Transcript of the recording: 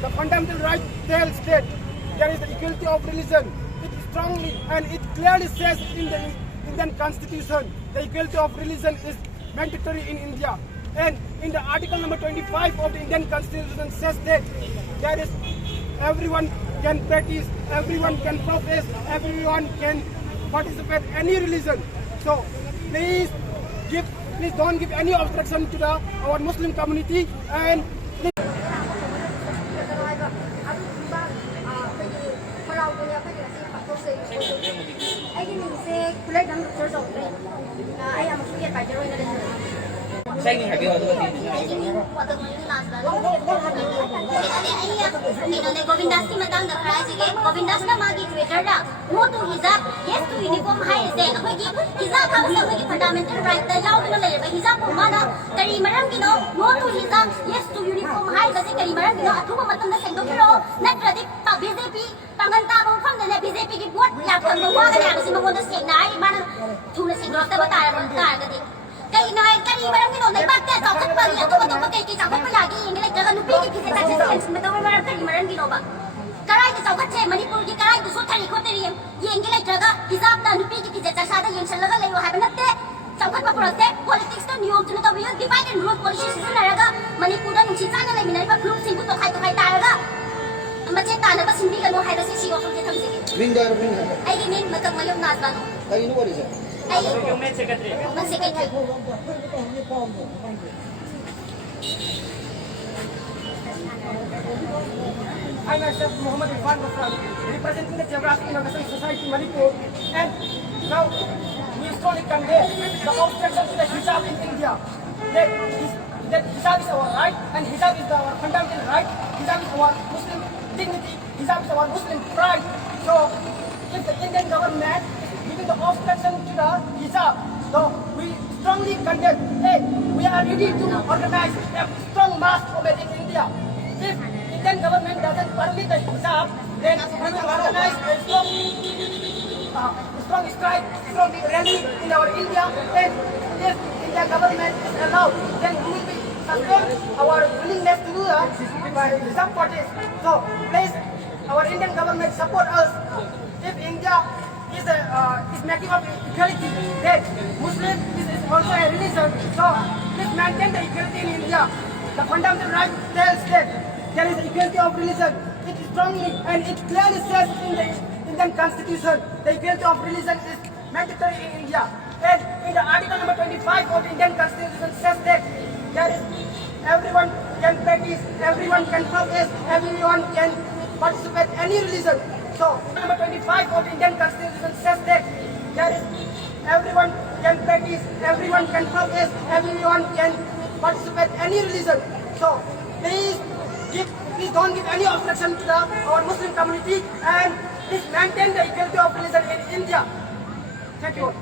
the fundamental right tells that there is the equality of religion. It strongly and it clearly says in the Indian Constitution the equality of religion is mandatory in India. And in the article number 25 of the Indian Constitution says that there is everyone can practice, everyone can profess, everyone can participate in any religion. So please don't give any obstruction to our Muslim community and Govindasti matang da khara sige Govindas na magi Twitter da no to hijab yes to uniform hai se akhoi hijab ha sa akhoi fundamental right da yaw na le ba hijab ko mana kari maram gi no to hijab yes to uniform hai ba se kari maram gi no athuba matam da sengdo kiro natradi pa BJP Pangal ta bo pham da BJP gi vote ya kham ba wa ga ya si mo da seng na ai mana thuna seng do ta ba ta ra ga di kay na kari maram gi no nai ba ta sa khat pa ya to ba kay ki sa khat pa lagi ingi lai daga nupi gi phise ta se sen ma to maram kari maram gi no ba karai ki chawkat che Manipur gi karai ki so thari khoteri yengi lai daga hijab na nupi gi phise ta sa da yen sal laga lai wa ha ba natte chawkat pa purate politics to niyom tuna to biyo divide and rule policy Senduna Manipur da nungsi chana lai minai ba group sing to khai ta raga mache ta na ba sindi ga no hai ba si si wa khom je tham se Ringa ai gi min matak mayom nas ba no ai no what is it ai men secretary I myself, Muhammad Irfan Basram, representing the geographic and Amasung Society Manipur, and now we strongly condemn the obstruction to the hijab in India. That hijab is our right, and hijab is our fundamental right. Hijab is our Muslim dignity. Hijab is our Muslim pride. So, if the Indian government is giving the obstruction to the hijab, so we strongly condemn. Hey, we are ready to organize a strong mass movement in India. If Indian government doesn't permit the hijab, then we will organize a strong strike, strong rally in our India. And if Indian government is allowed, then we will be suspend our willingness to do the hijab protest. So please, our Indian government support us. If India is making up equality, that Muslim is also a religion. So please maintain the equality in India. The fundamental right tells that there is equality of religion. It strongly and it clearly says in the Indian Constitution the equality of religion is mandatory in India. And in the article number 25 of the Indian Constitution says that there is everyone can practice, everyone can profess, everyone can participate in any religion. So number 25 of the Indian Constitution says that there is everyone can practice, everyone can profess, everyone can participate in any religion. So please don't give any obstruction to our Muslim community and please maintain the equality of religion in India. Thank you.